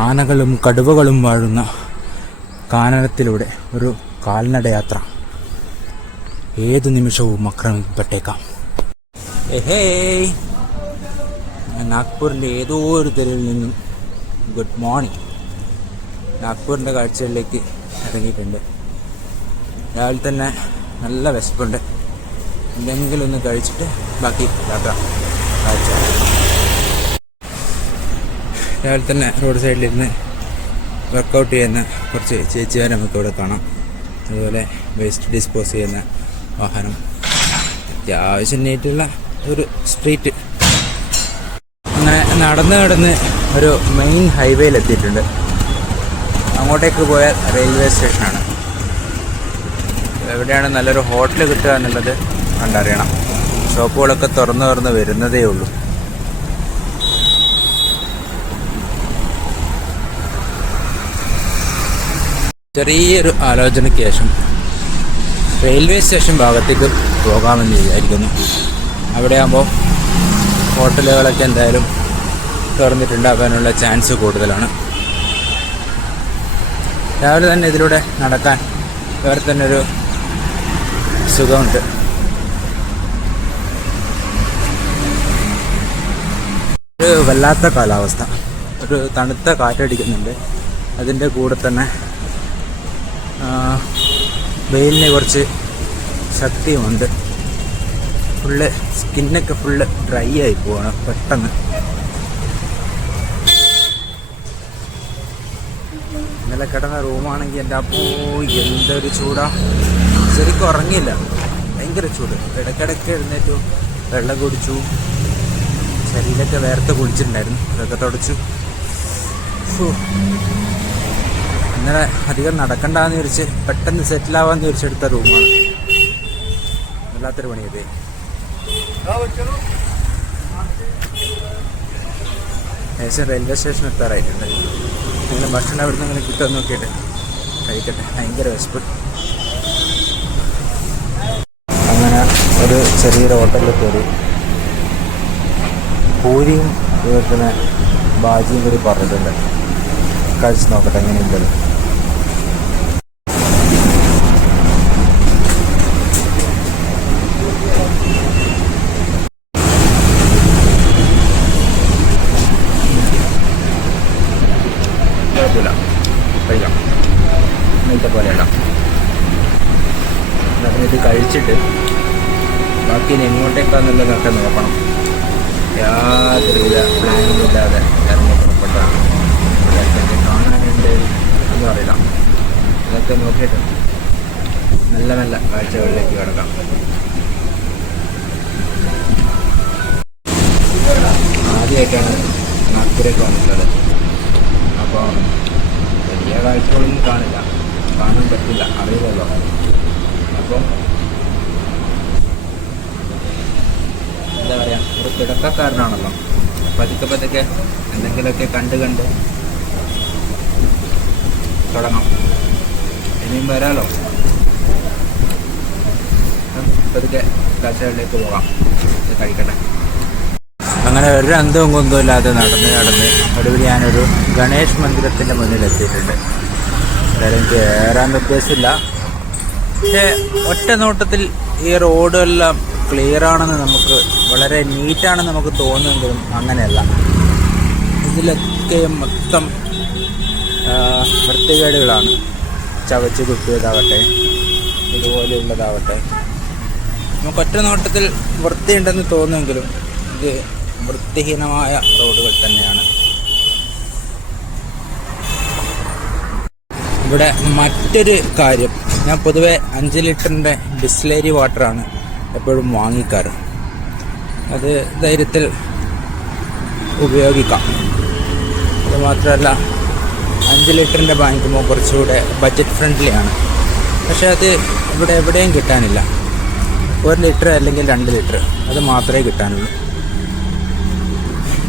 ആനകളും കടുവകളും വാഴുന്ന കാനനത്തിലൂടെ ഒരു കാൽനടയാത്ര ഏതു നിമിഷവും ആക്രമിക്കപ്പെട്ടേക്കാം. നാഗ്പൂരിൻ്റെ ഏതോ ഒരു തെരുവിൽ നിന്നും ഗുഡ് മോർണിംഗ്. നാഗ്പൂരിൻ്റെ കാഴ്ചകളിലേക്ക് ഇറങ്ങിയിട്ടുണ്ട്. രാവിലെ തന്നെ നല്ല വിശപ്പുണ്ട്. എന്തെങ്കിലും ഒന്ന് കഴിച്ചിട്ട് ബാക്കി യാത്ര കാഴ്ച. രാവിലെ തന്നെ റോഡ് സൈഡിലിരുന്ന് വർക്കൗട്ട് ചെയ്യുന്ന കുറച്ച് ചേച്ചിമാരെ നമുക്ക് ഇവിടെ കാണാം. അതുപോലെ വേസ്റ്റ് ഡിസ്പോസ് ചെയ്യുന്ന വാഹനം. അത്യാവശ്യം നീറ്റുള്ള ഒരു സ്ട്രീറ്റ്. അങ്ങനെ നടന്ന് ഒരു മെയിൻ ഹൈവേയിലെത്തിയിട്ടുണ്ട്. അങ്ങോട്ടേക്ക് പോയാൽ റെയിൽവേ സ്റ്റേഷനാണ്. എവിടെയാണ് നല്ലൊരു ഹോട്ടൽ കിട്ടുക എന്നുള്ളത് കണ്ടറിയണം. ഷോപ്പുകളൊക്കെ തുറന്ന് വരുന്നതേ ഉള്ളൂ. ചെറിയൊരു ആലോചനയ്ക്ക് ശേഷം റെയിൽവേ സ്റ്റേഷൻ ഭാഗത്തേക്ക് പോകാമെന്ന് വിചാരിക്കുന്നു. അവിടെയാകുമ്പോൾ ഹോട്ടലുകളൊക്കെ എന്തായാലും തുറന്നിട്ടുണ്ടാകാനുള്ള ചാൻസ് കൂടുതലാണ്. രാവിലെ തന്നെ ഇതിലൂടെ നടക്കാൻ വേറെ തന്നെ ഒരു സുഖമുണ്ട്. ഒരു വല്ലാത്ത കാലാവസ്ഥ, ഒരു തണുത്ത കാറ്റടിക്കുന്നുണ്ട്. അതിൻ്റെ കൂടെ തന്നെ വെയിലിന് കുറച്ച് ശക്തിയുമുണ്ട്. സ്കിന്നൊക്കെ ഫുള്ള് ഡ്രൈ ആയി പോവാണ് പെട്ടെന്ന്. ഇന്നലെ കിടന്ന റൂമാണെങ്കിൽ എൻ്റെ എന്തൊരു ചൂടാ. ശരിക്കും ഉറങ്ങിയില്ല, ഭയങ്കര ചൂട്. ഇടയ്ക്കിടയ്ക്ക് എഴുന്നേറ്റു, വെള്ളം കുടിച്ചു, ശരീരമൊക്കെ വേർത്ത് കുളിച്ചിട്ടുണ്ടായിരുന്നു, അതൊക്കെ തുടച്ചു. ഇന്നലെ അധികം നടക്കണ്ടെന്ന് വിചാരിച്ച് പെട്ടെന്ന് സെറ്റിലാവാന്ന് വിചാരിച്ചെടുത്ത റൂമാണ്. വല്ലാത്തൊരു പണിയത്. ഏകദേശം റെയിൽവേ സ്റ്റേഷൻ എത്താറായിട്ടുണ്ട്. നിങ്ങൾ ഭക്ഷണം എവിടെ നിന്ന് ഇങ്ങനെ കിട്ടുമെന്ന് നോക്കിയിട്ട് കഴിക്കട്ടെ. ഭയങ്കര വിശപ്പ്. അങ്ങനെ ഒരു ചെറിയൊരു ഹോട്ടലിൽ കയറി പൂരിയും അതുപോലെ തന്നെ ബാജിയും കൂടി പറഞ്ഞിട്ടുണ്ട്. കഴിച്ച് നോക്കട്ടെ എങ്ങനെയുണ്ടത്. കഴിക്കാം, ഇന്നത്തെ പോലെയല്ല. ഇത് കഴിച്ചിട്ട് ബാക്കി ഇനി എങ്ങോട്ടേക്കാന്നുള്ളതൊക്കെ നോക്കണം. യാതൊരുവിധ പ്ലാനിങ് ഇല്ലാതെ ഇറങ്ങി പുറപ്പെട്ടാണ്. കാണാനുണ്ട് ഒന്നും അറിയില്ല. അതൊക്കെ നോക്കിയിട്ട് നല്ല കാഴ്ചകളിലേക്ക് കിടക്കാം. ആദ്യമായിട്ടാണ് നാഗ്പൂരേക്ക് വന്നിട്ടുള്ളത്. അപ്പോൾ വലിയ കാഴ്ചകളൊന്നും കാണാൻ പറ്റില്ല, അറിയില്ലല്ലോ. അപ്പോൾ എന്താ പറയുക, ഒരു തുടക്കക്കാരനാണല്ലോ. പതുക്കെ എന്തെങ്കിലുമൊക്കെ കണ്ട് തുടങ്ങാം. ഇനിയും വരാലോ. പതുക്കെ കാഴ്ചകളിലേക്ക് പോകാം. ഇത് കഴിക്കട്ടെ. അങ്ങനെ ഒരു അന്തവും കുന്തവും ഇല്ലാതെ നടന്ന് ഒടുവിൽ ഞാനൊരു ഗണേഷ് മന്ദിരത്തിൻ്റെ മുന്നിലെത്തിയിട്ടുണ്ട്. എന്തായാലും എനിക്ക് കയറാൻ ഉദ്ദേശമില്ല. പക്ഷേ ഒറ്റ നോട്ടത്തിൽ ഈ റോഡെല്ലാം ക്ലിയറാണെന്ന് നമുക്ക്, വളരെ നീറ്റാണെന്ന് നമുക്ക് തോന്നുമെങ്കിലും അങ്ങനെയല്ല. ഇതിലൊക്കെ മൊത്തം വൃത്തികേടുകളാണ്. ചവച്ച് കുത്തിയതാവട്ടെ, ഇതുപോലെയുള്ളതാവട്ടെ. നമുക്ക് ഒറ്റ നോട്ടത്തിൽ വൃത്തിയുണ്ടെന്ന് തോന്നുമെങ്കിലും ഇത് വൃത്തിഹീനമായ റോഡുകൾ തന്നെയാണ്. ഇവിടെ മറ്റൊരു കാര്യം, ഞാൻ പൊതുവെ 5 ലിറ്ററിൻ്റെ ബിസ്ലേരി വാട്ടറാണ് എപ്പോഴും വാങ്ങിക്കാറ്. അത് ധൈര്യത്തിൽ ഉപയോഗിക്കാം. അതുമാത്രമല്ല 5 ലിറ്ററിൻ്റെ വാങ്ങിക്കുമ്പോൾ കുറച്ചുകൂടെ ബഡ്ജറ്റ് ഫ്രണ്ട്ലിയാണ്. പക്ഷേ അത് ഇവിടെ എവിടെയും കിട്ടാനില്ല. 1 ലിറ്റർ അല്ലെങ്കിൽ 2 ലിറ്റർ അത് മാത്രമേ കിട്ടാനുള്ളൂ.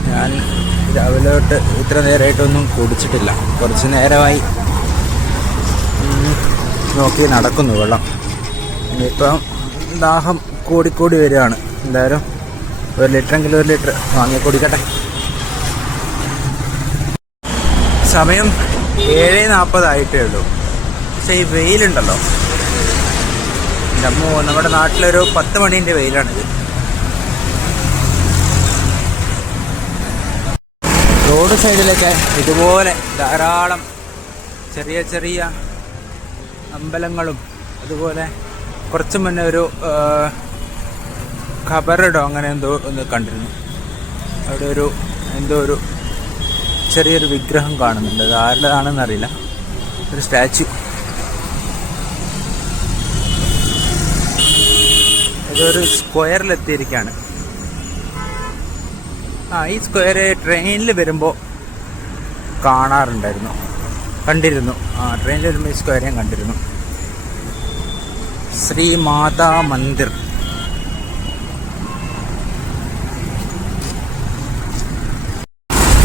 ഞാൻ രാവിലെ തൊട്ട് ഇത്ര നേരമായിട്ടൊന്നും കുടിച്ചിട്ടില്ല. കുറച്ച് നേരമായി നോക്കി നടക്കുന്നു വെള്ളം. ഇനിയിപ്പം ദാഹം കൂടിക്കൂടി വരികയാണ്. എന്തായാലും 1 ലിറ്ററെങ്കിലും 1 ലിറ്റർ വാങ്ങി കുടിക്കട്ടെ. സമയം 7:40 ആയിട്ടേ ഉള്ളൂ. പക്ഷേ ഈ വെയിലുണ്ടല്ലോ, നമ്മുടെ നാട്ടിലൊരു 10 മണീൻ്റെ വെയിലാണിത്. റോഡ് സൈഡിലൊക്കെ ഇതുപോലെ ധാരാളം ചെറിയ ചെറിയ അമ്പലങ്ങളും, അതുപോലെ കുറച്ച് മുന്നേ ഒരു ഖബറിടോ അങ്ങനെ എന്തോ ഒന്ന് കണ്ടിരുന്നു. അവിടെ ഒരു ചെറിയൊരു വിഗ്രഹം കാണുന്നുണ്ട്. അത് ആരുടേതാണെന്നറിയില്ല, ഒരു സ്റ്റാച്ചു. ഇതൊരു സ്ക്വയറിലെത്തിയിരിക്കുകയാണ്. ഈ സ്ക്വയർ ട്രെയിനിൽ വരുമ്പോൾ കണ്ടിരുന്നു. ട്രെയിനിൽ വരുമ്പോൾ ഈ സ്ക്വയർ ഞാൻ കണ്ടിരുന്നു. ശ്രീ മാതാ മന്ദിർ.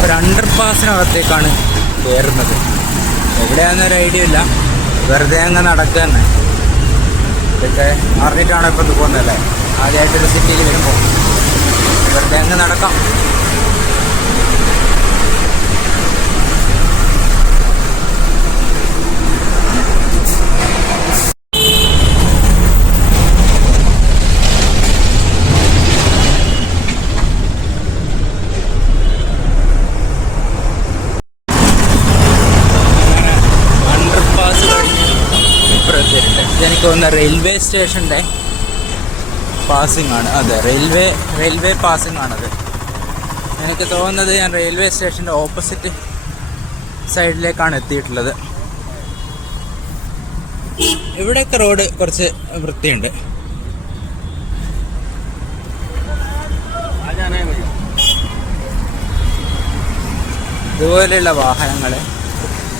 ഒരു അണ്ടർപാസിനകത്തേക്കാണ് കയറുന്നത്. എവിടെയാണെന്നൊരു ഐഡിയ ഇല്ല, വെറുതെ അങ്ങ് നടക്കുക തന്നെ. ഇതൊക്കെ അറിഞ്ഞിട്ടാണ് ഇപ്പം ഇത് പോകുന്നതല്ലേ, ആദ്യമായിട്ടൊരു സിറ്റിയിൽ വരുമ്പോൾ വെറുതെ അങ്ങ് നടക്കാം. ഇതെനിക്ക് തോന്നുന്ന റെയിൽവേ സ്റ്റേഷൻ്റെ പാസിംഗ് ആണ്. അതെ, റെയിൽവേ പാസിംഗ് ആണത്. എനിക്ക് തോന്നുന്നത് ഞാൻ റെയിൽവേ സ്റ്റേഷൻ്റെ ഓപ്പോസിറ്റ് സൈഡിലേക്കാണ് എത്തിയിട്ടുള്ളത്. ഇവിടെയൊക്കെ റോഡ് കുറച്ച് വൃത്തിയുണ്ട്. ഇതുപോലെയുള്ള വാഹനങ്ങൾ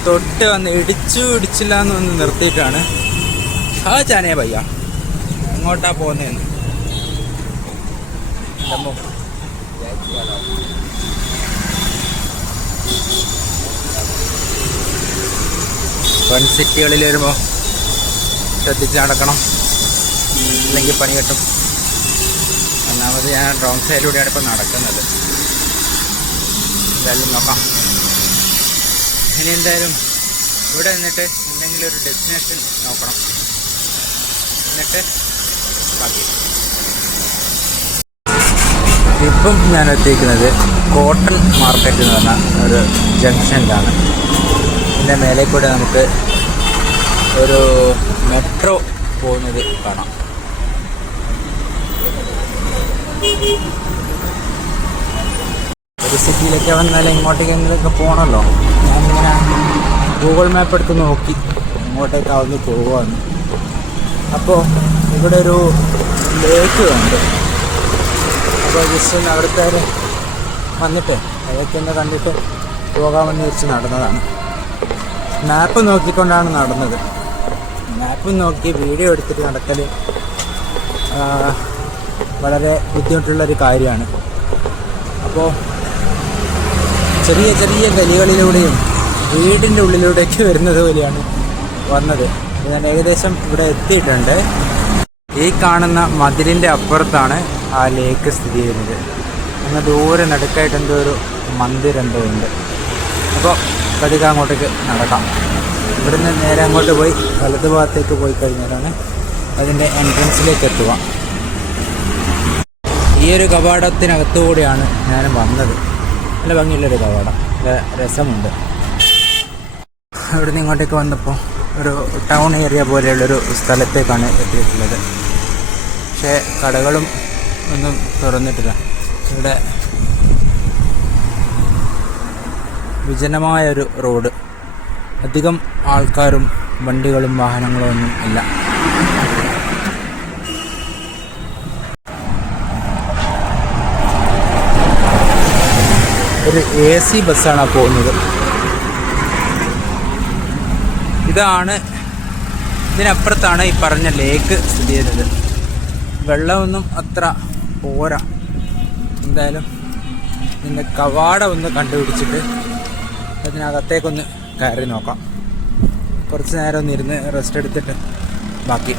തൊട്ട് വന്ന് ഇടിച്ചില്ല എന്നൊന്ന് നിർത്തിയിട്ടാണ് ജാനേ ഭയ്യ എങ്ങോട്ടാ പോകുന്നതെന്ന്. വൻ സിറ്റികളിൽ വരുമ്പോൾ ശ്രദ്ധിച്ച് നടക്കണം, അല്ലെങ്കിൽ പണി കിട്ടും. ഒന്നാമത് ഞാൻ റോങ് സൈഡിലൂടെയാണ് ഇപ്പോൾ നടക്കുന്നത്. എന്തായാലും നോക്കാം. ഇനി എന്തായാലും ഇവിടെ നിന്നിട്ട് എന്തെങ്കിലും ഒരു ഡെസ്റ്റിനേഷൻ നോക്കണം, എന്നിട്ട് ബാക്കി. ഇപ്പം ഞാൻ എത്തിയിരിക്കുന്നത് കോട്ടൺ മാർക്കറ്റ് എന്ന് പറഞ്ഞ ഒരു ജംഗ്ഷനിലാണ്. ഇതിൻ്റെ മേലെ കൂടെ നമുക്ക് ഒരു മെട്രോ പോകുന്നത് കാണാം. ഒരു സിറ്റിയിലൊക്കെ വന്നാൽ ഇങ്ങോട്ടേക്കെങ്കിലൊക്കെ പോകണമല്ലോ. ഞാനിങ്ങനെ ഗൂഗിൾ മാപ്പ് എടുത്ത് നോക്കി ഇങ്ങോട്ടേക്കാവുന്ന പോകുകയാണ്. അപ്പോൾ ഇവിടെ ഒരു ലേക്ക് ഉണ്ട്. അപ്പോൾ ജസ്റ്റ് ഒന്ന് അവിടുത്തെ വന്നിട്ട് അതൊക്കെ ഒന്ന് കണ്ടിട്ട് പോകാമെന്ന് വെച്ച് നടന്നതാണ്. മാപ്പ് നോക്കിക്കൊണ്ടാണ് നടന്നത്. മാപ്പ് നോക്കി വീഡിയോ എടുത്തിട്ട് നടക്കൽ വളരെ ബുദ്ധിമുട്ടുള്ളൊരു കാര്യമാണ്. അപ്പോൾ ചെറിയ ചെറിയ ഗലികളിലൂടെയും വീടിൻ്റെ ഉള്ളിലൂടെയൊക്കെ വരുന്നത് പോലെയാണ് വന്നത്. ഞാൻ ഏകദേശം ഇവിടെ എത്തിയിട്ടുണ്ട്. ഈ കാണുന്ന മതിലിൻ്റെ അപ്പുറത്താണ് ആ ലേക്ക് സ്ഥിതി ചെയ്യുന്നത്. അങ്ങ് ദൂരെ നടുക്കായിട്ട് എന്തോ ഒരു മന്ദിരം എന്തോ ഉണ്ട്. അപ്പോൾ പതുക്കെ അങ്ങോട്ടേക്ക് നടക്കാം. ഇവിടുന്ന് നേരെ അങ്ങോട്ട് പോയി വലതു ഭാഗത്തേക്ക് പോയി കഴിഞ്ഞാലാണ് അതിൻ്റെ എൻട്രൻസിലേക്ക് എത്തുക. ഈ ഒരു കവാടത്തിനകത്തുകൂടിയാണ് ഞാൻ വന്നത്. നല്ല ഭംഗിയുള്ളൊരു കവാടം, നല്ല രസമുണ്ട്. ഇവിടുന്ന് ഇങ്ങോട്ടേക്ക് വന്നപ്പോൾ ഒരു ടൗൺ ഏരിയ പോലെയുള്ളൊരു സ്ഥലത്തേക്കാണ് എത്തിയിട്ടുള്ളത്. പക്ഷേ കടകളും ഒന്നും തുറന്നിട്ടില്ല. ഇവിടെ വിജനമായൊരു റോഡ്, അധികം ആൾക്കാരും വണ്ടികളും വാഹനങ്ങളും ഒന്നും ഇല്ല. ഒരു AC ബസ്സാണ് പോകുന്നത്. ഇതിനപ്പുറത്താണ് ഈ പറഞ്ഞ ലേക്ക് സ്ഥിതി ചെയ്യുന്നത്. വെള്ളമൊന്നും അത്ര പോരാ. എന്തായാലും ഇതിൻ്റെ കവാടം ഒന്ന് കണ്ടുപിടിച്ചിട്ട് അതിനകത്തേക്കൊന്ന് കയറി നോക്കാം. കുറച്ച് നേരം ഒന്ന് ഇരുന്ന് റെസ്റ്റ് എടുത്തിട്ട് ബാക്കി.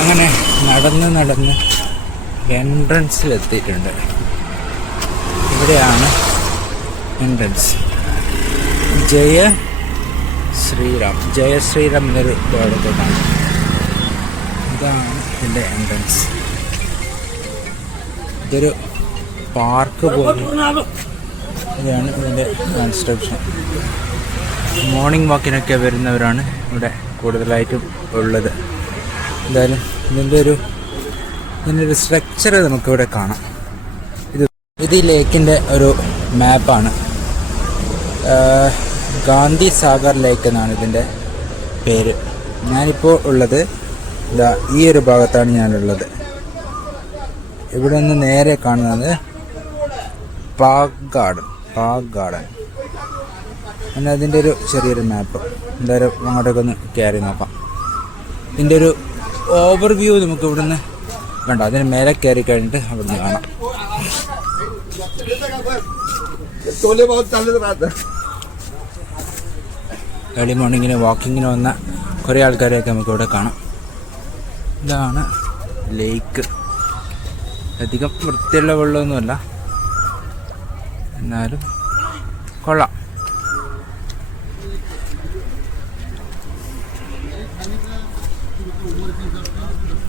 അങ്ങനെ നടന്ന് എൻട്രൻസിലെത്തിയിട്ടുണ്ട്. ഇവിടെയാണ് എൻട്രൻസ്. ജയ ശ്രീറാം എന്നൊരു ബോർഡത്തോട്ടാണ്. ഇതാണ് ഇതിൻ്റെ എൻട്രൻസ്. ഇതൊരു പാർക്ക് പോലെ ഇതാണ് ഇതിൻ്റെ കൺസ്ട്രക്ഷൻ. മോർണിംഗ് വാക്കിനൊക്കെ വരുന്നവരാണ് ഇവിടെ കൂടുതലായിട്ടും ഉള്ളത്. എന്തായാലും ഇതിൻ്റെ ഒരു സ്ട്രക്ചർ നമുക്കിവിടെ കാണാം. ഇത് ഈ ലേക്കിൻ്റെ ഒരു മാപ്പാണ്. ഗാന്ധി സാഗർ ലേക്ക് എന്നാണ് ഇതിൻ്റെ പേര്. ഞാനിപ്പോൾ ഉള്ളത് ഈ ഒരു ഭാഗത്താണ് ഞാനുള്ളത്. ഇവിടെ നിന്ന് നേരെ കാണുന്നത് പാർക്ക് ഗാർഡൻ പിന്നെ അതിൻ്റെ ഒരു ചെറിയൊരു മാപ്പ്. എന്തായാലും അങ്ങോട്ടേക്ക് ഒന്ന് കയറി നോക്കാം. ഇതിൻ്റെ ഒരു ഓവർവ്യൂ നമുക്ക് ഇവിടുന്ന് വേണ്ട, അതിന് മേലെ കയറി കഴിഞ്ഞിട്ട് അവിടുന്ന് കാണാം. ഏർലി മോർണിംഗിന് വാക്കിങ്ങിന് വന്ന കുറേ ആൾക്കാരെയൊക്കെ നമുക്കിവിടെ കാണാം. ഇതാണ് ലേക്ക്. അധികം വൃത്തിയുള്ള വെള്ളമൊന്നുമല്ല, എന്നാലും കൊള്ളാം.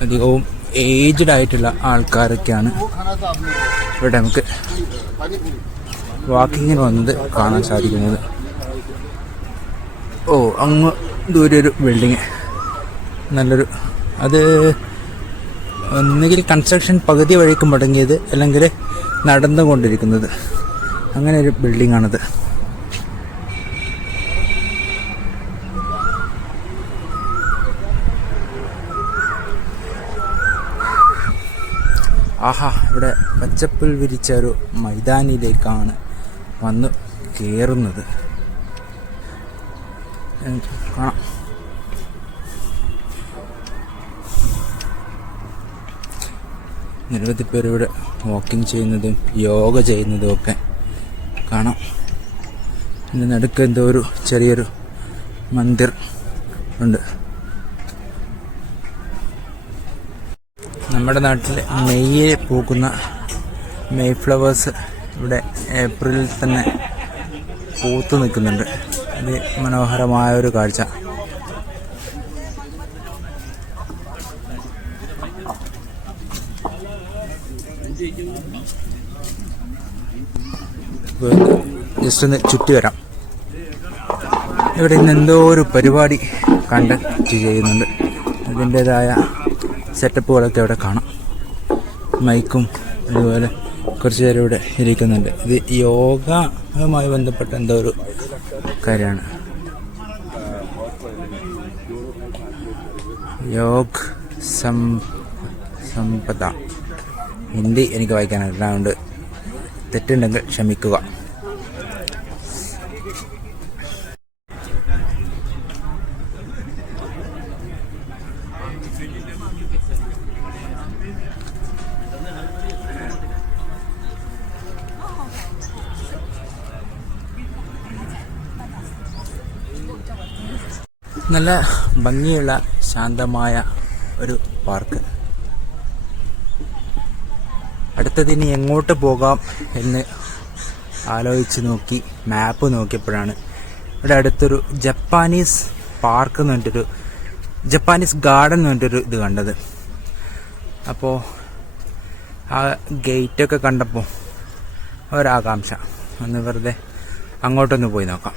അധികവും ഏജ്ഡ് ആയിട്ടുള്ള ആൾക്കാരൊക്കെയാണ് ഇവിടെ നമുക്ക് വാക്കിങ്ങിന് വന്നത് കാണാൻ സാധിക്കുന്നത്. അങ്ങ് ദൂരെ ഒരു ബിൽഡിങ്, നല്ലൊരു, അത് ഒന്നുകിൽ കൺസ്ട്രക്ഷൻ പകുതി വഴിക്ക് മുടങ്ങിയത് അല്ലെങ്കിൽ നടന്നുകൊണ്ടിരിക്കുന്നത്, അങ്ങനെ ഒരു ബിൽഡിങ്ങാണിത്. ആഹാ, ഇവിടെ പച്ചപ്പുൽ വിരിച്ച ഒരു മൈതാനിയിലേക്കാണ് വന്ന് കയറുന്നത്. കാണാം. നിരവധി പേർ ഇവിടെ വാക്കിംഗ് ചെയ്യുന്നതും യോഗ ചെയ്യുന്നതും ഒക്കെ കാണാം. ഇതിൻ്റെ നടുക്ക് എന്തോ ഒരു ചെറിയൊരു മന്ദിർ ഉണ്ട്. നമ്മുടെ നാട്ടിൽ മെയ്യിൽ പൂക്കുന്ന മെയ് ഫ്ലവേഴ്സ് ഇവിടെ ഏപ്രിലിൽ തന്നെ പൂത്തു നിൽക്കുന്നുണ്ട്. ഇത് മനോഹരമായ ഒരു കാഴ്ച. ജസ്റ്റ് ഒന്ന് ചുറ്റി വരാം. ഇവിടെ ഇന്ന് എന്തോ ഒരു പരിപാടി കണ്ടക്ട് ചെയ്യുന്നുണ്ട്. അതിൻ്റേതായ സെറ്റപ്പുകളൊക്കെ ഇവിടെ കാണാം. മൈക്കും അതുപോലെ കുറച്ച് പേര് ഇവിടെ ഇരിക്കുന്നുണ്ട്. ഇത് യോഗയുമായി ബന്ധപ്പെട്ട എന്തോ ഒരു കാര്യമാണ്. യോഗ് സമ്പദ. ഹിന്ദി എനിക്ക് വായിക്കാനായിട്ട്, അതുകൊണ്ട് തെറ്റുണ്ടെങ്കിൽ ക്ഷമിക്കുക. നല്ല ഭംഗിയുള്ള ശാന്തമായ ഒരു പാർക്ക്. അടുത്തതിന് എങ്ങോട്ട് പോകാം എന്ന് ആലോചിച്ച് നോക്കി മാപ്പ് നോക്കിയപ്പോഴാണ് ഇവിടെ അടുത്തൊരു ജപ്പാനീസ് പാർക്ക് എന്ന് പറഞ്ഞിട്ടൊരു, ജപ്പാനീസ് ഗാർഡൻ എന്ന് പറഞ്ഞിട്ടൊരു ഇത് കണ്ടത്. അപ്പോൾ ആ ഗേറ്റൊക്കെ കണ്ടപ്പോൾ ഒരാകാംക്ഷ, ഒന്ന് വെറുതെ അങ്ങോട്ടൊന്ന് പോയി നോക്കാം,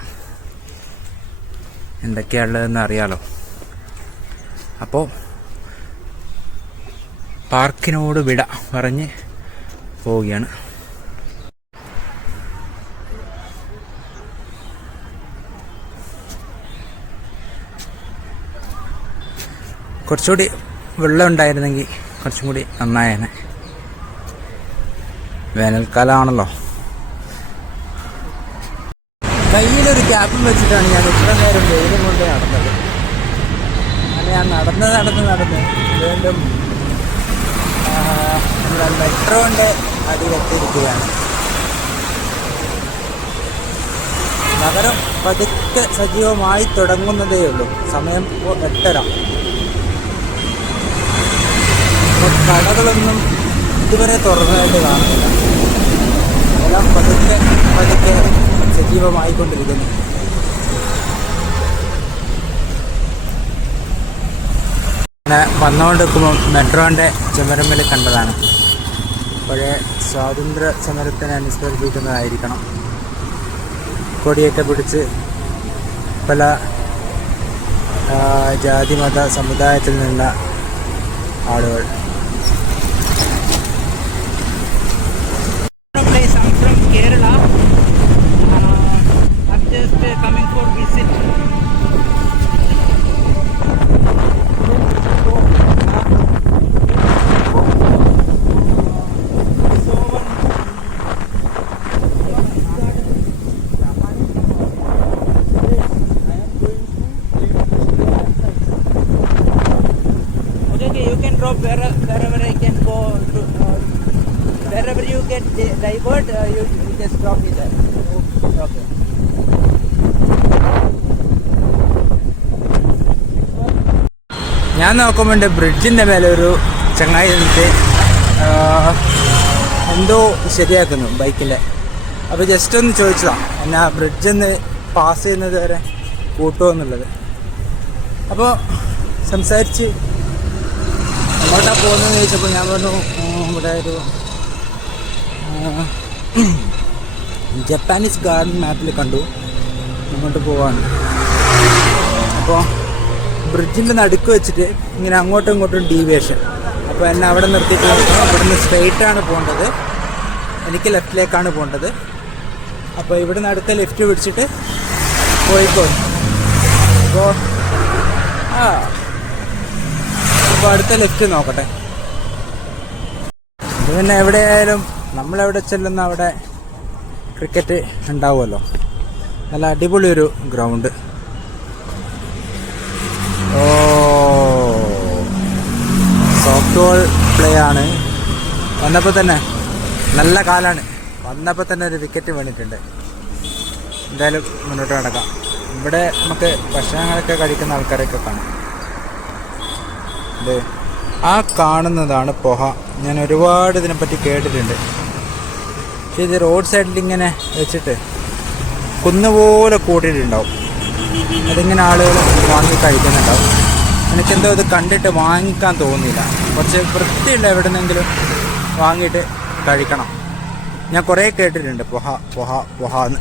എന്തൊക്കെയാണുള്ളതെന്ന് അറിയാലോ. അപ്പോൾ പാർക്കിനോട് വിട പറഞ്ഞ് പോവുകയാണ്. കുറച്ചുകൂടി വെള്ളം ഉണ്ടായിരുന്നെങ്കിൽ കുറച്ചും കൂടി നന്നായേനെ. വേനൽക്കാലമാണല്ലോ. കയ്യിലൊരു ക്യാപ്പും വെച്ചിട്ടാണ് ഞാൻ ഇത്ര നേരം വെയിലും കൊണ്ട് നടന്നത്. അങ്ങനെ ഞാൻ നടന്ന് വീണ്ടും നമ്മുടെ മെട്രോൻ്റെ അടിയിലെത്തിയിരിക്കുകയാണ്. നഗരം പതുക്കെ സജീവമായി തുടങ്ങുന്നതേ ഉള്ളൂ. സമയം 8:30. കടകളൊന്നും ഇതുവരെ തുറന്നതായിട്ട് കാണുന്നില്ല. എല്ലാം പതുക്കെ സജീവമായിക്കൊണ്ടിരിക്കുന്നു. അങ്ങനെ വന്നുകൊണ്ടിരിക്കുമ്പോൾ മെട്രോൻ്റെ ചുമരമ്മൽ കണ്ടതാണ്. പഴയ സ്വാതന്ത്ര്യ സമരത്തിന് അനുസ്മരിപ്പിക്കുന്നതായിരിക്കണം. കൊടിയൊക്കെ പിടിച്ച് പല ജാതിമത സമുദായത്തിൽ നിന്നുള്ള ആളുകൾ. Wherever I can go to, wherever you get divert, you just drop me there. Okay. ഞാൻ നോക്കുമ്പോൾ ബ്രിഡ്ജിൻ്റെ മേലെ ഒരു ചങ്ങായി നിന്നിട്ട് എന്തോ ശരിയാക്കുന്നു ബൈക്കിൻ്റെ. അപ്പോൾ ജസ്റ്റ് ഒന്ന് ചോദിച്ചതാണ് എന്നെ ആ ബ്രിഡ്ജിന്ന് പാസ് ചെയ്യുന്നത് വരെ കൂട്ടുമോ എന്നുള്ളത്. അപ്പോൾ സംസാരിച്ച് എങ്ങോട്ടാണ് പോകുന്നതെന്ന് ചോദിച്ചപ്പോൾ ഞാൻ പറഞ്ഞു ഇവിടെ ഒരു ജപ്പാനീസ് ഗാർഡൻ മാപ്പിൽ കണ്ടു, അങ്ങോട്ട് പോവാണ്. അപ്പോൾ ബ്രിഡ്ജിൻ്റെ നടുക്ക് വെച്ചിട്ട് ഇങ്ങനെ അങ്ങോട്ടും ഇങ്ങോട്ടും ഡീവിയേഷൻ. അപ്പോൾ എന്നെ അവിടെ നിർത്തിയിട്ട് ഇവിടുന്ന് സ്ട്രെയിറ്റാണ് പോകേണ്ടത്, എനിക്ക് ലെഫ്റ്റിലേക്കാണ് പോകേണ്ടത്. അപ്പോൾ ഇവിടുന്ന് അടുത്ത ലെഫ്റ്റ് പിടിച്ചിട്ട് പോയിക്കോളും. അപ്പോൾ അപ്പോൾ അടുത്ത ലെഫ്റ്റ് നോക്കട്ടെ. ഇത് പിന്നെ എവിടെയായാലും നമ്മളെവിടെ ചെല്ലുന്ന അവിടെ ക്രിക്കറ്റ് ഉണ്ടാവുമല്ലോ. നല്ല അടിപൊളി ഒരു ഗ്രൗണ്ട്. സോഫ്റ്റ് ബോൾ പ്ലേ ആണ്. വന്നപ്പോൾ തന്നെ നല്ല കാലാണ്. വന്നപ്പോൾ തന്നെ ഒരു വിക്കറ്റ് വീണിട്ടുണ്ട്. എന്തായാലും മുന്നോട്ട് നടക്കാം. ഇവിടെ നമുക്ക് ഭക്ഷണങ്ങളൊക്കെ കഴിക്കുന്ന ആൾക്കാരൊക്കെ കാണാം. ആ കാണുന്നതാണ് പൊഹ. ഞാൻ ഒരുപാട് ഇതിനെപ്പറ്റി കേട്ടിട്ടുണ്ട്. പക്ഷേ ഇത് റോഡ് സൈഡിൽ ഇങ്ങനെ വെച്ചിട്ട് കുന്നുപോലെ കൂട്ടിയിട്ടുണ്ടാവും. അതിങ്ങനെ ആളുകൾ വാങ്ങി കഴിക്കുന്നുണ്ടാവും. എനിക്കെന്തോ ഇത് കണ്ടിട്ട് വാങ്ങിക്കാൻ തോന്നിയില്ല. കുറച്ച് വൃത്തിയുള്ള എവിടെന്നെങ്കിലും വാങ്ങിയിട്ട് കഴിക്കണം. ഞാൻ കുറേ കേട്ടിട്ടുണ്ട് പൊഹ പൊഹ പൊഹ എന്ന്.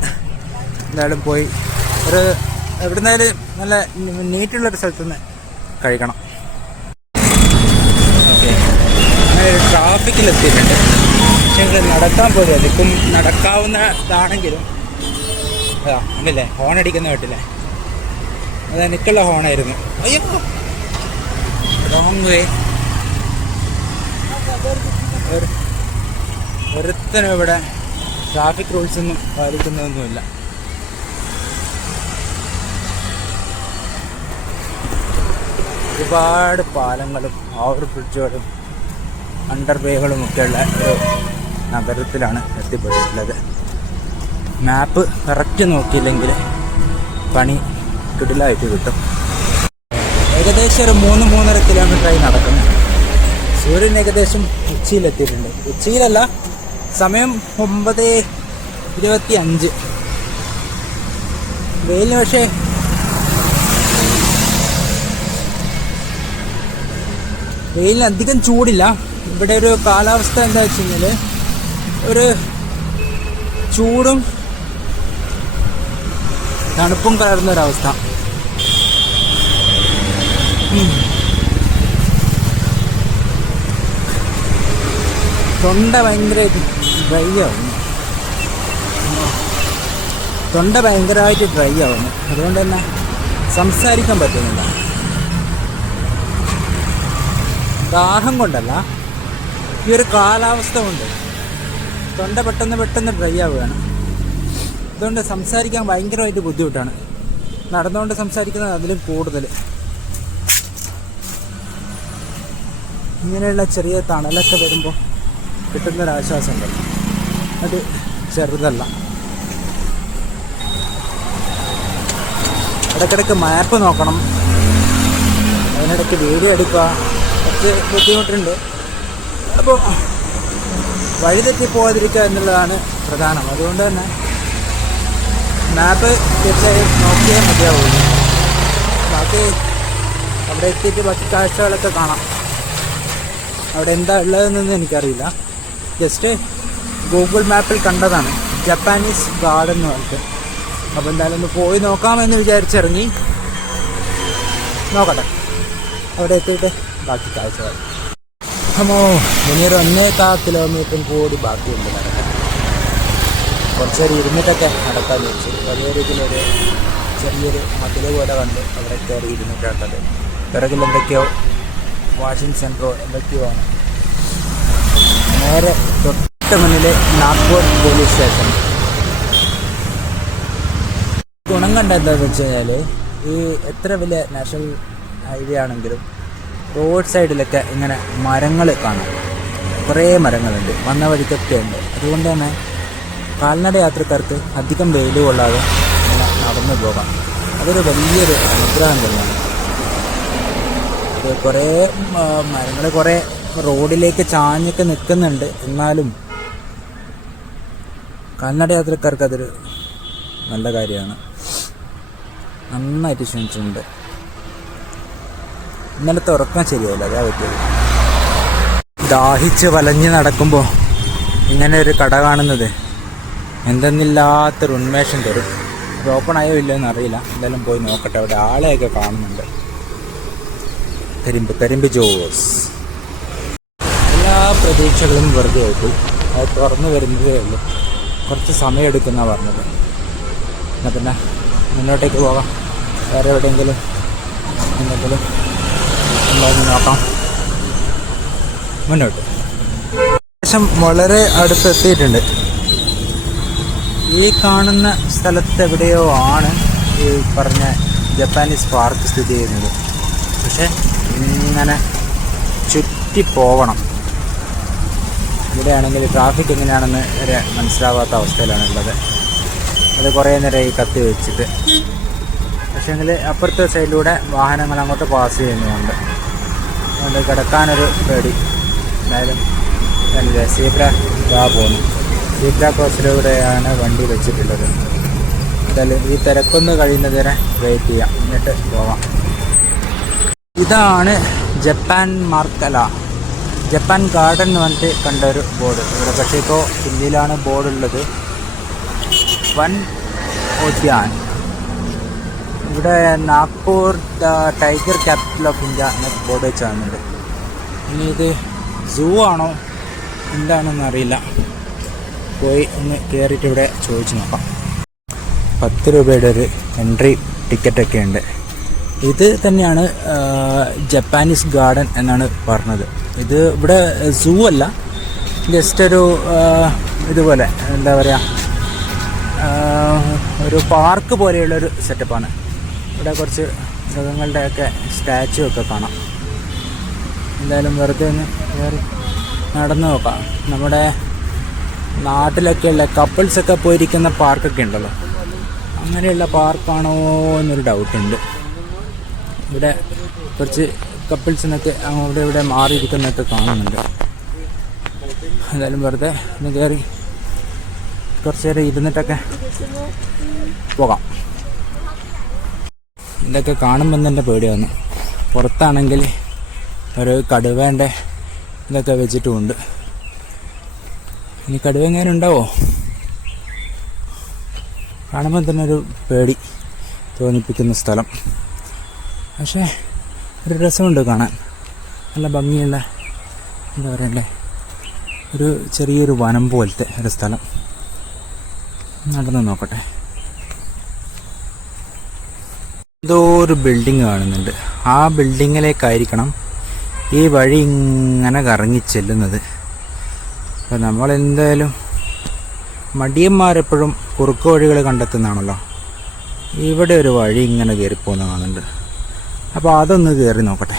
എന്തായാലും പോയി ഒരു എവിടുന്നായാലും നല്ല നീറ്റുള്ളൊരു സ്ഥലത്തുനിന്ന് കഴിക്കണം. ട്രാഫിക്കിലെത്തിയിട്ടുണ്ട്. പക്ഷേ ഇവിടെ നടക്കാൻ പോലും അതിപ്പം നടക്കാവുന്നതാണെങ്കിലും അല്ലേ ഹോണടിക്കുന്ന കേട്ടില്ലേ, അത് എനിക്കുള്ള ഹോണായിരുന്നു. അയ്യോ റോങ് വേ. ഒരുത്തനും ഇവിടെ ട്രാഫിക് റൂൾസൊന്നും പാലിക്കുന്നതൊന്നുമില്ല. ഒരുപാട് പാലങ്ങളും ഓവർ ബ്രിഡ്ജുകളും അണ്ടർവേകളും ഒക്കെയുള്ള ഒരു നഗരത്തിലാണ് എത്തിപ്പെട്ടിട്ടുള്ളത്. മാപ്പ് കറക്റ്റ് നോക്കിയില്ലെങ്കിൽ പണി കിടിലായിട്ട് കിട്ടും. ഏകദേശം ഒരു 3-3.5 കിലോമീറ്ററായി നടക്കുന്നു. സൂര്യൻ ഏകദേശം ഉച്ചയിലെത്തിയിട്ടുണ്ട്. ഉച്ചയിലല്ല, സമയം 9:25. വെയിലിന് പക്ഷേ വെയിലിന് അധികം ചൂടില്ല. ഇവിടെ ഒരു കാലാവസ്ഥ എന്താ വെച്ച് കഴിഞ്ഞാൽ ഒരു ചൂടും തണുപ്പും കലർന്നൊരവസ്ഥ. തൊണ്ട ഭയങ്കരമായിട്ട് ഡ്രൈ ആവുന്നു. അതുകൊണ്ട് തന്നെ സംസാരിക്കാൻ പറ്റുന്നില്ല. ദാഹം കൊണ്ടല്ല, ഈ ഒരു കാലാവസ്ഥ കൊണ്ട് തൊണ്ട പെട്ടെന്ന് ഡ്രൈ ആവുകയാണ്. അതുകൊണ്ട് സംസാരിക്കാൻ ഭയങ്കരമായിട്ട് ബുദ്ധിമുട്ടാണ്. നടന്നുകൊണ്ട് സംസാരിക്കുന്നത് അതിലും കൂടുതൽ. ഇങ്ങനെയുള്ള ചെറിയ തണലൊക്കെ വരുമ്പോൾ കിട്ടുന്നൊരാശ്വാസം ഉണ്ടല്ലോ, അത് ചെറുതല്ല. ഇടയ്ക്കിടയ്ക്ക് മാപ്പ് നോക്കണം, അതിനിടയ്ക്ക് വീഡിയോ എടുക്കുക, കുറച്ച് ബുദ്ധിമുട്ടുണ്ട്. അപ്പോൾ വഴിതെറ്റി പോകാതിരിക്കുക എന്നുള്ളതാണ് പ്രധാനം. അതുകൊണ്ട് തന്നെ മാപ്പ് തീർച്ചയായും നോക്കിയേ മതിയാവുള്ളൂ. ബാക്കി അവിടെ എത്തിയിട്ട് ബാക്കി കാഴ്ചകളൊക്കെ കാണാം. അവിടെ എന്താ ഉള്ളതെന്നൊന്നും എനിക്കറിയില്ല. ജസ്റ്റ് ഗൂഗിൾ മാപ്പിൽ കണ്ടതാണ്, ജപ്പാനീസ് ഗാർഡൻ എന്ന് പറഞ്ഞിട്ട്. അപ്പോൾ എന്തായാലും ഒന്ന് പോയി നോക്കാമെന്ന് വിചാരിച്ചിറങ്ങി. നോക്കട്ടെ, അവിടെ എത്തിയിട്ട് ബാക്കി കാഴ്ചകൾ. അപ്പോൾ ഇനിയൊരു 1.25 കിലോമീറ്ററും കൂടി ബാക്കിയുണ്ട് നടക്കാൻ. കുറച്ച് നേരം ഇരുന്നിട്ടൊക്കെ നടക്കാൻ വെച്ചു. വലിയ രീതിയിലൊരു ചെറിയൊരു മതിൽ പോലെ കണ്ട് അവിടെ കയറി ഇരുന്നിട്ടുള്ളത്. പിറകിൽ എന്തൊക്കെയോ വാഷിംഗ് സെൻറ്ററോ എന്തൊക്കെയോ ആണ്. നേരെ തൊട്ട് മുന്നിൽ നാഗ്പൂർ പോലീസ് സ്റ്റേഷൻ. ഗുണം കണ്ട എന്താണെന്ന് വെച്ച് കഴിഞ്ഞാൽ, ഈ എത്ര വലിയ നാഷണൽ ഹൈവേ ആണെങ്കിലും റോഡ് സൈഡിലൊക്കെ ഇങ്ങനെ മരങ്ങൾ കാണാം. കുറേ മരങ്ങളുണ്ട്, വന്ന വഴിക്കൊക്കെ ഉണ്ട്. അതുകൊണ്ട് തന്നെ കാൽനട യാത്രക്കാർക്ക് അധികം വെയിൽ കൊള്ളാതെ ഇങ്ങനെ നടന്നു പോകാം. അതൊരു വലിയൊരു അനുഗ്രഹം തന്നെയാണ്. അത് കുറേ മരങ്ങൾ കുറേ റോഡിലേക്ക് ചാഞ്ഞൊക്കെ നിൽക്കുന്നുണ്ട്. എന്നാലും കാൽനട യാത്രക്കാർക്ക് അതൊരു നല്ല കാര്യമാണ്. നന്നായിട്ട് ക്ഷണിച്ചിട്ടുണ്ട്. ഇന്നലത്തെ ഉറക്കം ശരിയായില്ല, അതാ പറ്റിയത്. ദാഹിച്ച് വലഞ്ഞ് നടക്കുമ്പോൾ ഇങ്ങനെ ഒരു കട കാണുന്നത് എന്തെന്നില്ലാത്തൊരു ഉന്മേഷം തരും. ഇത് ഓപ്പൺ ആയോ ഇല്ലയോ എന്നറിയില്ല. എന്തായാലും പോയി നോക്കട്ടെ. അവിടെ ആളെയൊക്കെ കാണുന്നുണ്ട്. കരിമ്പ് ജോസ്. എല്ലാ പ്രതീക്ഷകളും വെറുതെ ആയിട്ടു. അത് തുറന്നു വരുന്നതേ ഉള്ളൂ. കുറച്ച് സമയമെടുക്കുന്നാണ് പറഞ്ഞത്. എന്നാൽ പിന്നെ മുന്നോട്ടേക്ക് പോകാം. വേറെ എവിടെയെങ്കിലും എന്തെങ്കിലും എന്തായാലും നോക്കാം. മുന്നോട്ട് ശേഷം വളരെ അടുത്തെത്തിയിട്ടുണ്ട്. ഈ കാണുന്ന സ്ഥലത്ത് എവിടെയോ ആണ് ഈ പറഞ്ഞ ജപ്പാനീസ് പാർക്ക് സ്ഥിതി ചെയ്യുന്നത്. പക്ഷെ ഇങ്ങനെ ചുറ്റി പോകണം. ഇവിടെയാണെങ്കിൽ ട്രാഫിക് എങ്ങനെയാണെന്ന് വരെ മനസ്സിലാവാത്ത അവസ്ഥയിലാണുള്ളത്. അത് കുറേ നേരം ഈ കത്തി വെച്ചിട്ട്. പക്ഷേങ്കിൽ അപ്പുറത്തെ സൈഡിലൂടെ വാഹനങ്ങൾ അങ്ങോട്ട് പാസ് ചെയ്യുന്നുണ്ട്. അതുകൊണ്ട് കിടക്കാനൊരു പേടി. എന്തായാലും സീബ്ര ഇതാ പോകുന്നു. സീബ്ര ക്രോസിലൂടെയാണ് വണ്ടി വെച്ചിട്ടുള്ളത്. എന്തായാലും ഈ തിരക്കൊന്ന് കഴിയുന്നതുവരെ വെയിറ്റ് ചെയ്യാം, എന്നിട്ട് പോവാം. ഇതാണ് ജപ്പാൻ ഗാർഡൻ എന്ന് പറഞ്ഞിട്ട് കണ്ട ഒരു ബോർഡ് ഇവിടെ. പക്ഷേ ഇപ്പോൾ ഹിന്ദിയിലാണ് ബോർഡുള്ളത്. വൻ ഉദ്യാൻ. ഇവിടെ Nagpur tiger capital of India എന്ന ബോർഡ് വെച്ച് കാണുന്നുണ്ട്. ഇനി ഇത് സൂ ആണോ എന്താണെന്ന് അറിയില്ല. പോയി ഒന്ന് കയറിയിട്ട് ഇവിടെ ചോദിച്ച് നോക്കാം. 10 രൂപയുടെ ഒരു എൻട്രി ടിക്കറ്റൊക്കെ ഉണ്ട്. ഇത് തന്നെയാണ് ജപ്പാനീസ് ഗാർഡൻ എന്നാണ് പറഞ്ഞത്. ഇത് ഇവിടെ സൂ അല്ല, ജസ്റ്റ് ഒരു ഇതുപോലെ എന്താ പറയുക, ഒരു പാർക്ക് പോലെയുള്ളൊരു സെറ്റപ്പാണ്. ഇവിടെ കുറച്ച് മൃഗങ്ങളുടെയൊക്കെ സ്റ്റാച്ചു ഒക്കെ കാണാം. എന്തായാലും വെറുതെ ഒന്ന് കയറി നടന്നു നോക്കാം. നമ്മുടെ നാട്ടിലൊക്കെയുള്ള കപ്പിൾസൊക്കെ പോയിരിക്കുന്ന പാർക്കൊക്കെ ഉണ്ടല്ലോ, അങ്ങനെയുള്ള പാർക്കാണോ എന്നൊരു ഡൗട്ടുണ്ട്. ഇവിടെ കുറച്ച് കപ്പിൾസിനൊക്കെ അവിടെ ഇവിടെ മാറിയിരിക്കുന്നതൊക്കെ കാണുന്നുണ്ട്. എന്തായാലും വെറുതെ ഒന്ന് കയറി കുറച്ച് നേരം ഇരുന്നിട്ടൊക്കെ പോകാം. ഇതൊക്കെ കാണുമ്പം തന്നെ പേടിയാവുന്നു. പുറത്താണെങ്കിൽ ഒരു കടുവേൻ്റെ ഇതൊക്കെ വെച്ചിട്ടുമുണ്ട്. ഇനി കടുവ എങ്ങനെ ഉണ്ടാവോ? കാണുമ്പോൾ തന്നെ ഒരു പേടി തോന്നിപ്പിക്കുന്ന സ്ഥലം. പക്ഷേ ഒരു രസമുണ്ട് കാണാൻ. നല്ല ഭംഗിയുള്ള എന്താ പറയണ്ടേ, ഒരു ചെറിയൊരു വനം പോലത്തെ ഒരു സ്ഥലം. നടന്ന് നോക്കട്ടെ. എന്തോ ഒരു ബിൽഡിങ് കാണുന്നുണ്ട്. ആ ബിൽഡിങ്ങിലേക്കായിരിക്കണം ഈ വഴി ഇങ്ങനെ കറങ്ങി ചെല്ലുന്നത്. അപ്പോൾ നമ്മളെന്തായാലും മടിയന്മാരെപ്പോഴും കുറുക്ക് വഴികൾ കണ്ടെത്തുന്നതാണല്ലോ. ഇവിടെ ഒരു വഴി ഇങ്ങനെ കയറിപ്പോകുന്ന കാണുന്നുണ്ട്. അപ്പോൾ അതൊന്ന് കയറി നോക്കട്ടെ.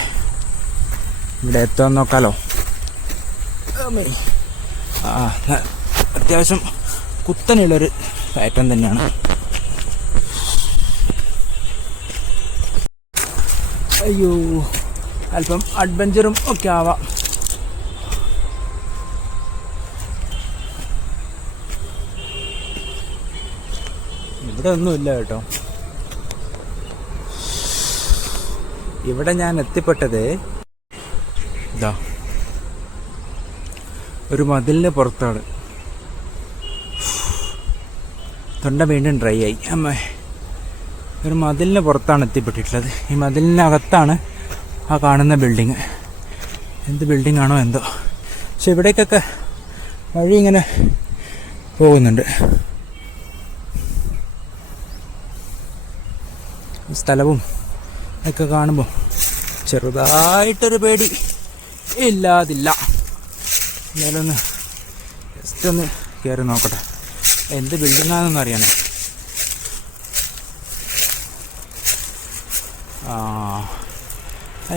ഇവിടെ എത്താൻ നോക്കാലോ. അത്യാവശ്യം കുത്തനെയുള്ളൊരു കയറ്റം തന്നെയാണ്. അയ്യോ, അല്പം അഡ്വഞ്ചറും ഒക്കെ ആവാം. ഇവിടെ ഒന്നുമില്ല കേട്ടോ. ഇവിടെ ഞാൻ എത്തിപ്പെട്ടത് ഇതാ ഒരു മതിലിന് പുറത്താണ്. തൊണ്ട വീണ്ടും ഡ്രൈ ആയി. അമ്മ ഒരു മതിലിന് പുറത്താണ് എത്തിപ്പെട്ടിട്ടുള്ളത്. ഈ മതിലിനകത്താണ് ആ കാണുന്ന ബിൽഡിങ്. എന്ത് ബിൽഡിംഗ് ആണോ എന്തോ. പക്ഷെ ഇവിടേക്കൊക്കെ വഴി ഇങ്ങനെ പോകുന്നുണ്ട്. സ്ഥലവും ഒക്കെ കാണുമ്പോൾ ചെറുതായിട്ടൊരു പേടി ഇല്ലാതില്ല. എന്നാലും ഒന്ന് ജസ്റ്റ് ഒന്ന് കയറി നോക്കട്ടെ എന്ത് ബിൽഡിങ്ങാണെന്നൊന്നും അറിയണേ.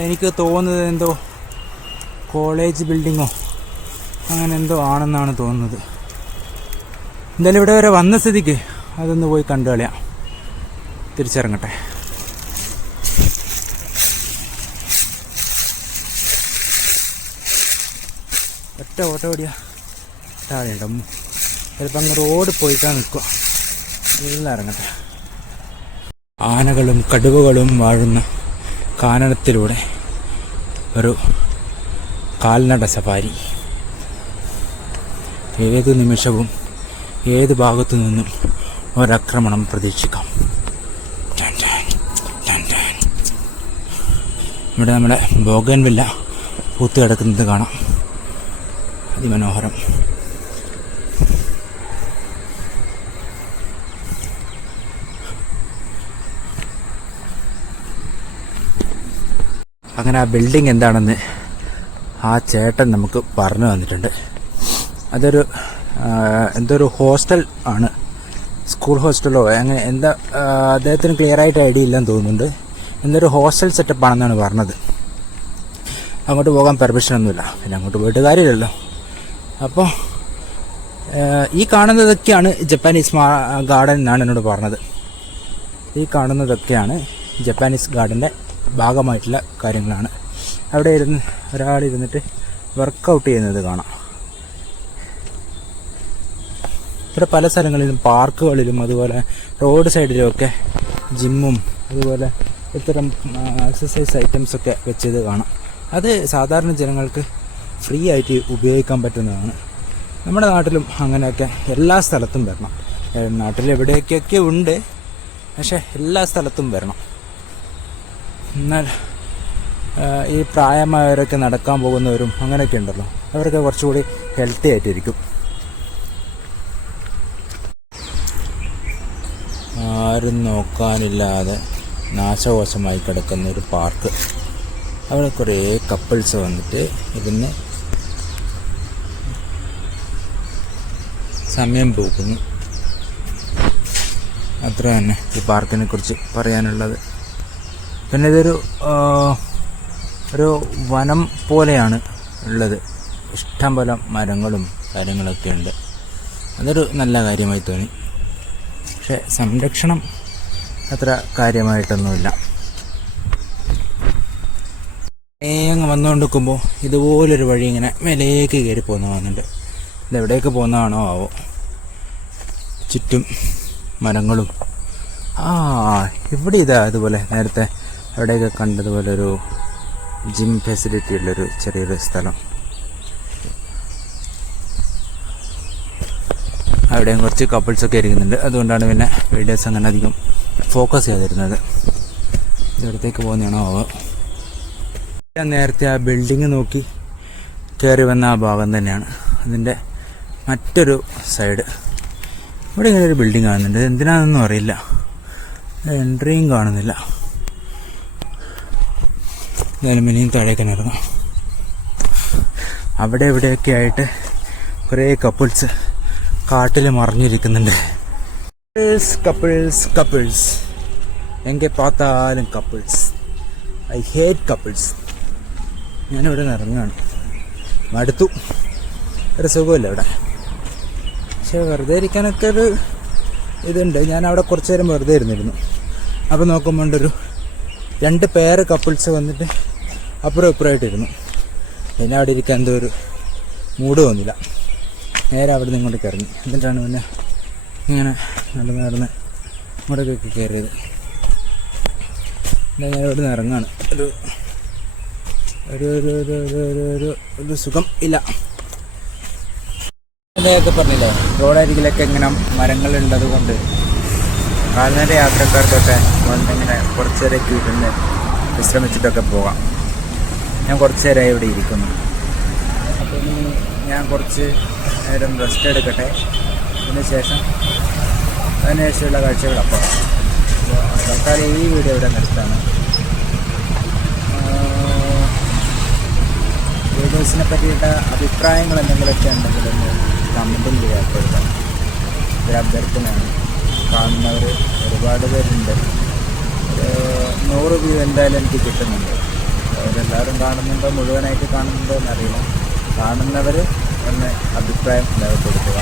എനിക്ക് തോന്നുന്നത് എന്തോ കോളേജ് ബിൽഡിങ്ങോ അങ്ങനെ എന്തോ ആണെന്നാണ് തോന്നുന്നത്. എന്തായാലും ഇവിടെ വരെ വന്ന സ്ഥിതിക്ക് അതൊന്ന് പോയി കണ്ടു കളയാം. തിരിച്ചിറങ്ങട്ടെ. ഒറ്റ ഓട്ടോ ഓടിയാ താഴെയുണ്ട്. ചിലപ്പോൾ അങ്ങ് റോഡ് പോയിട്ടാണ് നിൽക്കുക. ഇതിൽ ഇറങ്ങട്ടെ. ആനകളും കടുവകളും വാഴുന്ന കാനനത്തിലൂടെ ഒരു കാൽനട സഫാരി. ഏത് നിമിഷവും ഏത് ഭാഗത്തു നിന്നും ഒരാക്രമണം പ്രതീക്ഷിക്കാം. ഇവിടെ നമ്മുടെ ബോഗൻവില്ല പൂത്ത് കിടക്കുന്നത് കാണാം. അതിമനോഹരം. അങ്ങനെ ആ ബിൽഡിംഗ് എന്താണെന്ന് ആ ചേട്ടൻ നമുക്ക് പറഞ്ഞു തന്നിട്ടുണ്ട്. അതൊരു എന്തൊരു ഹോസ്റ്റൽ ആണ്, സ്കൂൾ ഹോസ്റ്റലോ അങ്ങനെ എന്താ അദ്ദേഹത്തിന് ക്ലിയർ ആയിട്ട് ഐഡിയ ഇല്ലെന്ന് തോന്നുന്നുണ്ട്. എന്തൊരു ഹോസ്റ്റൽ സെറ്റപ്പാണെന്നാണ് പറഞ്ഞത്. അങ്ങോട്ട് പോകാൻ പെർമിഷൻ ഒന്നുമില്ല. പിന്നെ അങ്ങോട്ട് പോയിട്ട് കാര്യമില്ലല്ലോ. അപ്പോൾ ഈ കാണുന്നതൊക്കെയാണ് ജപ്പാനീസ് ഗാർഡൻ എന്നാണ് എന്നോട് പറഞ്ഞത്. ഈ കാണുന്നതൊക്കെയാണ് ജപ്പാനീസ് ഗാർഡൻ്റെ ഭാഗമായിട്ടുള്ള കാര്യങ്ങളാണ്. അവിടെ ഒരാളിരുന്നിട്ട് വർക്കൗട്ട് ചെയ്യുന്നത് കാണാം. ഇവിടെ പല സ്ഥലങ്ങളിലും പാർക്കുകളിലും അതുപോലെ റോഡ് സൈഡിലുമൊക്കെ ജിമ്മും അതുപോലെ ഇത്തരം എക്സസൈസ് ഐറ്റംസൊക്കെ വെച്ചത് കാണാം. അത് സാധാരണ ജനങ്ങൾക്ക് ഫ്രീ ആയിട്ട് ഉപയോഗിക്കാൻ പറ്റുന്നതാണ്. നമ്മുടെ നാട്ടിലും അങ്ങനെയൊക്കെ എല്ലാ സ്ഥലത്തും വരണം. നാട്ടിൽ എവിടെയൊക്കെ ഉണ്ട്, പക്ഷേ എല്ലാ സ്ഥലത്തും വരണം. എന്നാൽ ഈ പ്രായമായവരൊക്കെ നടക്കാൻ പോകുന്നവരും അങ്ങനെയൊക്കെ ഉണ്ടല്ലോ, അവരൊക്കെ കുറച്ചുകൂടി ഹെൽത്തി ആയിട്ടിരിക്കും. ആരും നോക്കാനില്ലാതെ നാശകോശമായി കിടക്കുന്ന ഒരു പാർക്ക്. അവിടെ കുറേ കപ്പിൾസ് വന്നിട്ട് ഇതിന് സമയം പോകുന്നു. അത്ര തന്നെ ഈ പാർക്കിനെ കുറിച്ച് പറയാനുള്ളത്. പിന്നെ ഇതൊരു ഒരു വനം പോലെയാണ് ഉള്ളത്. ഇഷ്ടം പോലെ മരങ്ങളും കാര്യങ്ങളൊക്കെ ഉണ്ട്. അതൊരു നല്ല കാര്യമായി തോന്നി. പക്ഷെ സംരക്ഷണം അത്ര കാര്യമായിട്ടൊന്നുമില്ല. അങ്ങ് വന്നുകൊണ്ടിരിക്കുമ്പോൾ ഇതുപോലൊരു വഴി ഇങ്ങനെ മേലേക്ക് കയറി പോകുന്നതാകുന്നുണ്ട്. ഇതെവിടേക്ക് പോകുന്നതാണോ ആവോ. ചുറ്റും മരങ്ങളും. ഇവിടെ ഇതാ അതുപോലെ നേരത്തെ അവിടെയൊക്കെ കണ്ടതുപോലെ ഒരു ജിം ഫെസിലിറ്റി ഉള്ളൊരു ചെറിയൊരു സ്ഥലം. അവിടെയും കുറച്ച് കപ്പിൾസൊക്കെ ഇരിക്കുന്നുണ്ട്. അതുകൊണ്ടാണ് പിന്നെ വീഡിയോസ് അങ്ങനെ അധികം ഫോക്കസ് ചെയ്തിരുന്നത്. ഇവിടത്തേക്ക് പോകുന്നതാണോ ആവോ. ഞാൻ നേരത്തെ ആ ബിൽഡിങ് നോക്കി കയറി വന്ന ആ ഭാഗം തന്നെയാണ്. അതിൻ്റെ മറ്റൊരു സൈഡ്. ഇവിടെ ഇങ്ങനെ ഒരു ബിൽഡിങ് കാണുന്നുണ്ട്. എന്തിനാണെന്നൊന്നും അറിയില്ല. എൻട്രിയും കാണുന്നില്ല. എന്തായാലും ഇനിയും താഴേക്ക് ഇറങ്ങാം. അവിടെ ഇവിടെയൊക്കെ ആയിട്ട് കുറേ കപ്പിൾസ് കാട്ടിൽ മറിഞ്ഞിരിക്കുന്നുണ്ട്. കപ്പിൾസ് കപ്പിൾസ് എங்கே பார்த்தாலும் കപ്പിൾസ്. I hate couples. ഞാനിവിടെ നിന്ന് ഇറങ്ങുകയാണ്. മടുത്തു. ഒരു സുഖമില്ല ഇവിടെ. പക്ഷേ വെറുതെ ഇരിക്കാനൊക്കെ ഒരു ഇതുണ്ട്. ഞാൻ അവിടെ കുറച്ച് നേരം വെറുതെ ഇരുന്നിരുന്നു. അപ്പോൾ നോക്കുമ്പോൾ ഒരു 2 പേര് കപ്പിൾസ് വന്നിട്ട് അപ്പുറം ഇപ്പുറമായിട്ടിരുന്നു. പിന്നെ അവിടെ ഇരിക്കാൻ എന്തോ ഒരു മൂഡ് തോന്നില്ല. നേരെ അവിടെ നിന്ന് ഇങ്ങോട്ടേക്ക് ഇറങ്ങി. എന്നിട്ടാണ് പിന്നെ ഇങ്ങനെ നടന്ന് ഇങ്ങോട്ടേക്കൊക്കെ കയറിയത്. ഞാൻ ഇവിടെ നിന്ന് ഇറങ്ങാണ്. ഒരു ഒരു ഒരു ഒരു ഒരു ഒരു ഒരു സുഖം ഇല്ല. നേരത്തെ പറഞ്ഞില്ലേ, റോഡരികിലൊക്കെ ഇങ്ങനെ മരങ്ങളുള്ളത് കൊണ്ട് കാൽനട യാത്രക്കാർക്കൊക്കെ വന്നിങ്ങനെ കുറച്ച് നേരമൊക്കെ ഇരുന്ന് വിശ്രമിച്ചിട്ടൊക്കെ പോകാം. ഞാൻ കുറച്ച് നേരമായി ഇവിടെ ഇരിക്കുന്നു. അപ്പോൾ ഇനി ഞാൻ കുറച്ച് നേരം റെസ്റ്റ് എടുക്കട്ടെ. അതിനുശേഷം കാഴ്ചകൾ അപ്പോൾ തൽക്കാലം ഈ വീഡിയോ ഇവിടെ നിർത്താണ്. വീഡിയോസിനെ പറ്റിയിട്ട് അഭിപ്രായങ്ങൾ എന്തെങ്കിലുമൊക്കെ ഉണ്ടെങ്കിലൊന്ന് കമൻറ്റും രേഖപ്പെടുത്താം. ഒരു അഭ്യർത്ഥനയാണ്. കാണുന്നവർ ഒരുപാട് പേരുണ്ട്. ഒരു 100 വ്യൂ എന്തായാലും എനിക്ക് കിട്ടുന്നുണ്ട്. അവരെല്ലാവരും കാണുന്നുണ്ടോ, മുഴുവനായിട്ട് കാണുന്നുണ്ടോ എന്നറിയില്ല. കാണുന്നവർ ഒന്ന് അഭിപ്രായം രേഖപ്പെടുത്തുക.